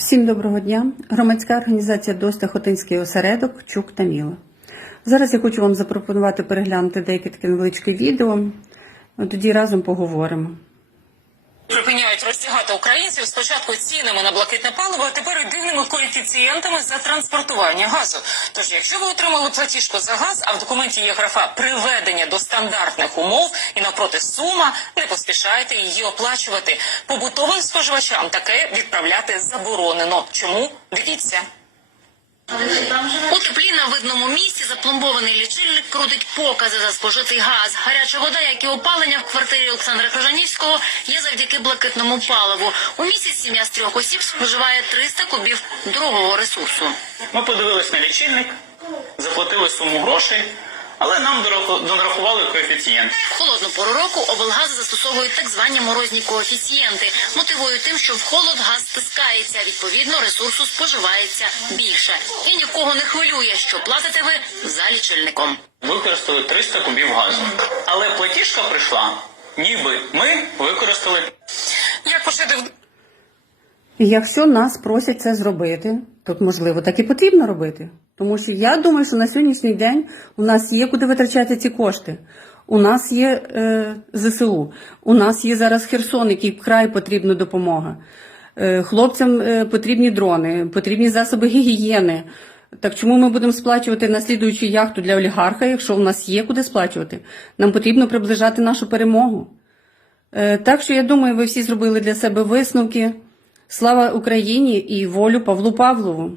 Всім доброго дня. Громадська організація ДОСТа Хотинський осередок Чук та Міла. Зараз я хочу вам запропонувати переглянути деяке таке невеличке відео. Тоді разом поговоримо. Припиняють розтягати українців спочатку цінами на блакитне паливо, а тепер і дивними коефіцієнтами за транспортування газу. Тож, якщо ви отримали платіжку за газ, а в документі є графа приведення до стандартних умов і навпроти сума, не поспішайте її оплачувати. Побутовим споживачам таке відправляти заборонено. Чому дивіться? Видному місці запломбований лічильник крутить покази за спожитий газ. Гаряча вода, як і опалення в квартирі Олександра Крижанівського, є завдяки блакитному паливу. У місяць сім'я з трьох осіб споживає 300 кубів другого ресурсу. Ми подивились на лічильник, заплатили суму грошей, але нам донарахували коефіцієнт. В холодну пору року облгази застосовують так звані морозні коефіцієнти, мотивують тим, що в холод газ стискається, відповідно ресурсу споживається більше. І нікого не хвилює, що платите ви за лічильником. Використали 300 кубів газу. Але платіжка прийшла, ніби ми використали Як пошити в якщо нас просять це зробити, то можливо так і потрібно робити. Тому що я думаю, що на сьогоднішній день у нас є куди витрачати ці кошти. У нас є е, ЗСУ, у нас є зараз Херсон, який вкрай потрібна допомога. Е, хлопцям е, потрібні дрони, потрібні засоби гігієни. Так чому ми будемо сплачувати наслідуючу яхту для олігарха, якщо у нас є куди сплачувати? Нам потрібно приближати нашу перемогу. Е, Так що я думаю, ви всі зробили для себе висновки. Слава Україні і волю Павлу Павлову.